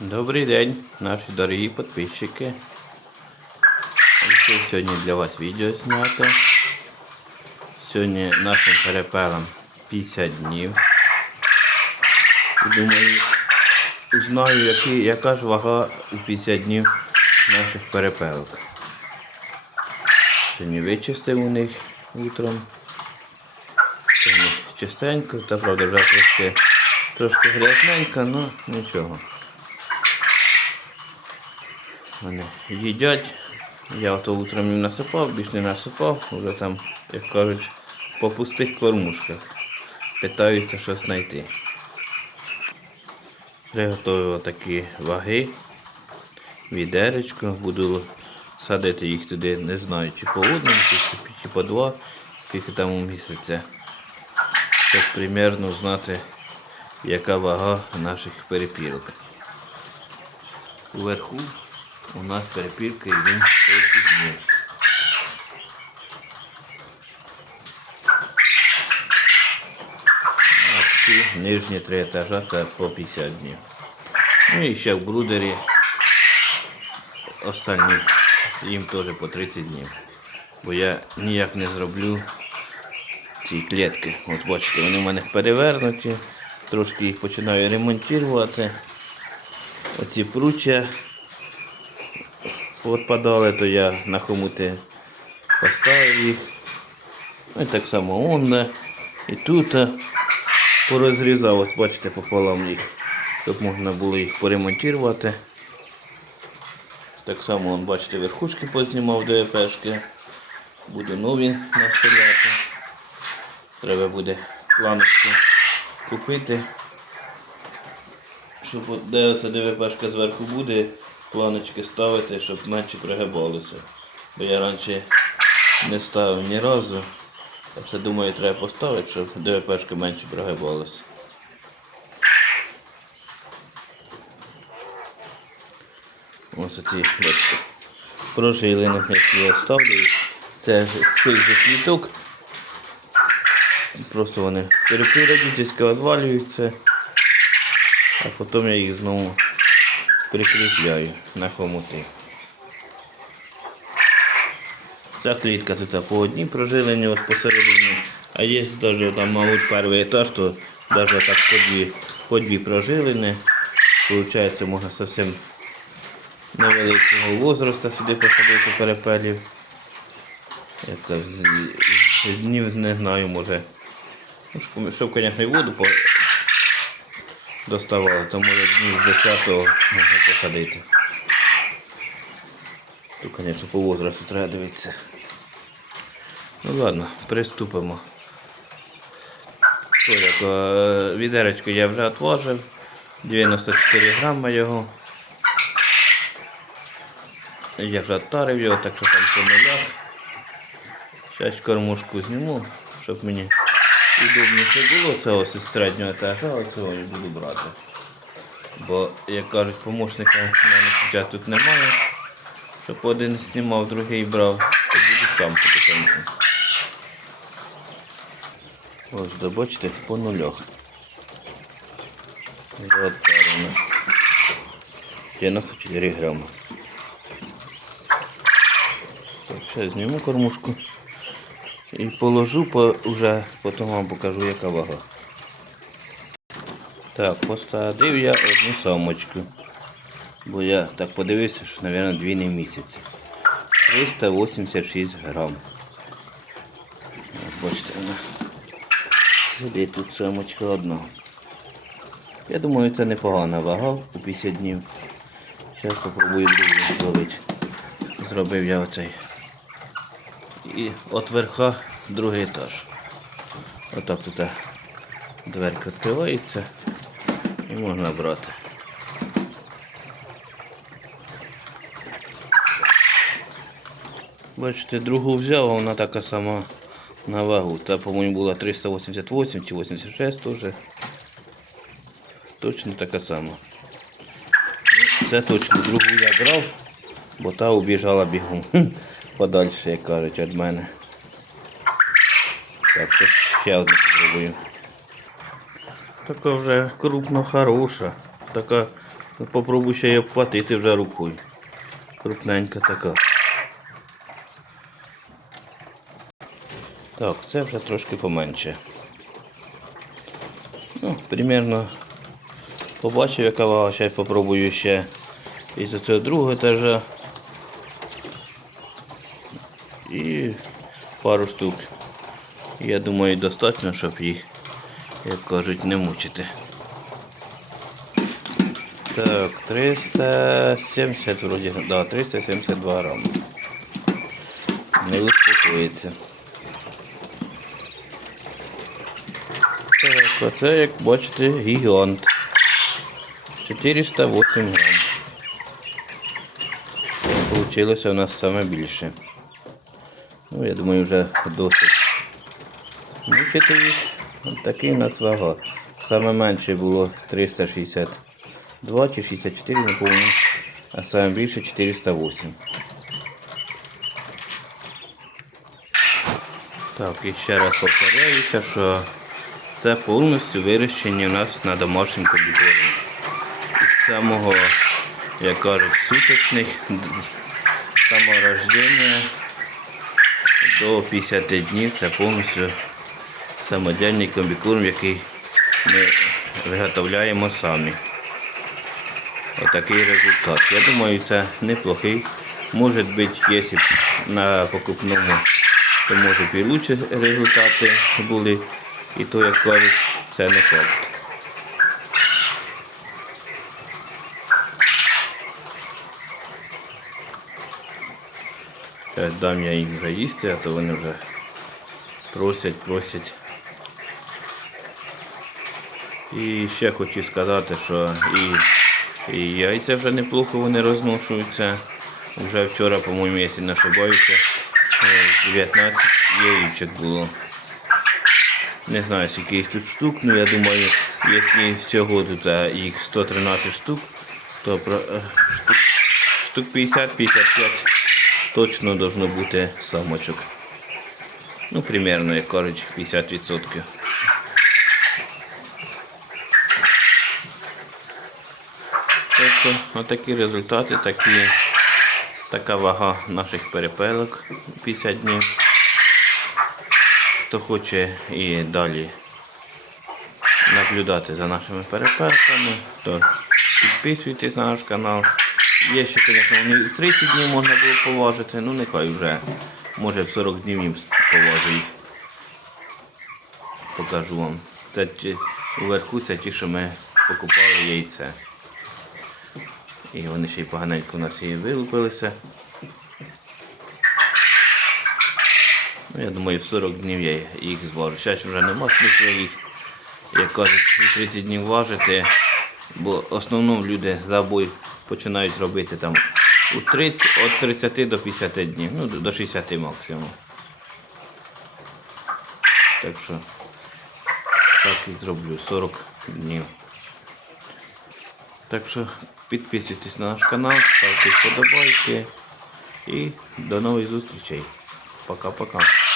Добрий день, наші дорогі підписчики. Вирішив сьогодні для вас відео зняти. Сьогодні нашим перепелам 50 днів. Думаю, узнаю, які, яка ж вага у 50 днів наших перепелок. Сьогодні вичистив у них утром. Чистенько, та правда вже трошки, трошки грязненько, але нічого. Вони їдять. Я ото утром їм насипав, більш не насипав, вже там, як кажуть, по пустих кормушках. Питаються щось знайти. Приготував такі ваги, відеречко, буду садити їх туди, не знаю, чи по одному, чи, чи по два, скільки там у місяця. Щоб примерно знати, яка вага наших перепілок. Вверху у нас перепілка і він 30 днів. А ці нижні три етажа це по 50 днів. Ну і ще в брудері останні їм теж по 30 днів. Бо я ніяк не зроблю ці клітки. От бачите, вони в мене перевернуті. Трошки їх починаю ремонтувати. Оці пруччя відпадали, то я на хомути поставив їх. Ну і так само онде. І тут е, порозрізав, от бачите, пополам їх, щоб можна було їх поремонтувати. Так само, вон, бачите, верхушки познімав до ЕПшки. Буду нові наставляти. Треба буде планочки купити. Щоб де оце ДВПшка зверху буде, планочки ставити, щоб менше пригибалося. Бо я раніше не ставив ні разу. А все думаю, треба поставити, щоб ДВПшка менше пригибалася. Ось оці, бачите, прожилини, які я ставлю. Це з цих же квіток. Просто вони перепіодично відвалюються, а потім я їх знову прикріпляю на хомути. Ця клітка тут по одній прожилені от посередині, а є навіть там, мабуть, перший етаж, то навіть так по дві, по дві прожилені. Получається, можна зовсім невеликого возрасту сюди посадити перепелів. Днів не знаю, може. Ну, щоб, звісно, і воду. Доставали, то може днів з 10-го можна посадити. Тут, звісно, по возрасту треба дивитися. Ну ладно, приступимо. Як, е, Відеречко я вже отважив. 94 грама його. Я вже оттарив його, так що там по нулях. Зараз кормушку зніму, щоб мені удобніше було. Це ось із середнього етажа, оце я буду брати. Бо, як кажуть, помощника в мене зараз тут немає. Щоб один знімав, другий брав, то буду сам потихеньку. Ось, да, бачите, по нулях. Вже 94 грама. Так, ще зніму кормушку. І положу, по, вже потім вам покажу, яка вага. Так, посадив я одну самочку. Бо я так подивився, що, мабуть, дві не місяці. 386 грам. Бачите, вона сидить тут самочка одна. Я думаю, це непогана вага у 50 днів. Зараз спробую другу зловити. Зробив я оцей. І от верха другий етаж. Отак тут дверка відкривається і можна брати. Бачите, другу взяв, а вона така сама на вагу. Та, по-моєму, була 388 чи 86 теж. Точно така сама. Ну, це точно другу я брав, бо та убіжала бігом подальше, як кажуть, від мене. Так, ще одну спробую. Така вже крупно хороша. Така Ну, Попробуй ще її обхватити вже рукою. Крупненька така. Так, це вже трошки поменше. Ну, примерно побачив, яка вага, ще попробую ще із цього другого етажа. І пару штук. Я думаю, достатньо, щоб їх, як кажуть, не мучити. Так, 370 вроді, да, 372 грами. Не успокоїться. Так, оце, як бачите, гігант. 408 грам. Получилося у нас саме більше. Ну, я думаю, вже досить мучити їх. От такий у нас вага. Саме менше було 362 чи 64, не пам'ятаю. А саме більше 408. Так, і ще раз повторяюся, що це повністю вирощені у нас на домашньому кобіторі. Із самого, як кажуть, суточних д- самого рождення до 50 днів це повністю самодільний комбікорм, який ми виготовляємо самі. Отакий результат. Я думаю, це неплохий. Може бути, якщо б на покупному, то може б і лучші результати були. І то, як кажуть, це не факт. Дам я їм вже їсти, а то вони вже просять, просять. І ще хочу сказати, що і, і яйця вже неплохо вони розношуються. Вже вчора, по-моєму, якщо не ошибаюся, е, 19 яєчок було. Не знаю, скільки їх тут штук, але я думаю, якщо всього тут е, їх 113 штук, то про- е, штук 50-55 точно должно бути самочок. Ну, примерно, як кажуть, 50%. Так що, отакі результати, такі, така вага наших перепелок 50 днів. Хто хоче і далі наблюдати за нашими перепелками, то підписуйтесь на наш канал. Є ще, звісно, в 30 днів можна було поважити, ну нехай вже, може в 40 днів їм поважу їх. Покажу вам. Це ті, уверху це ті, що ми покупали яйце. І вони ще й поганенько у нас і вилупилися. Ну, я думаю, в 40 днів я їх зважу. Зараз вже нема смисла їх, як кажуть, і 30 днів важити, бо основно люди забой починають робити там у 30, від 30 до 50 днів, ну до 60 максимум. Так що так і зроблю 40 днів. Так що підписуйтесь на наш канал, ставте вподобайки і до нових зустрічей. Пока-пока.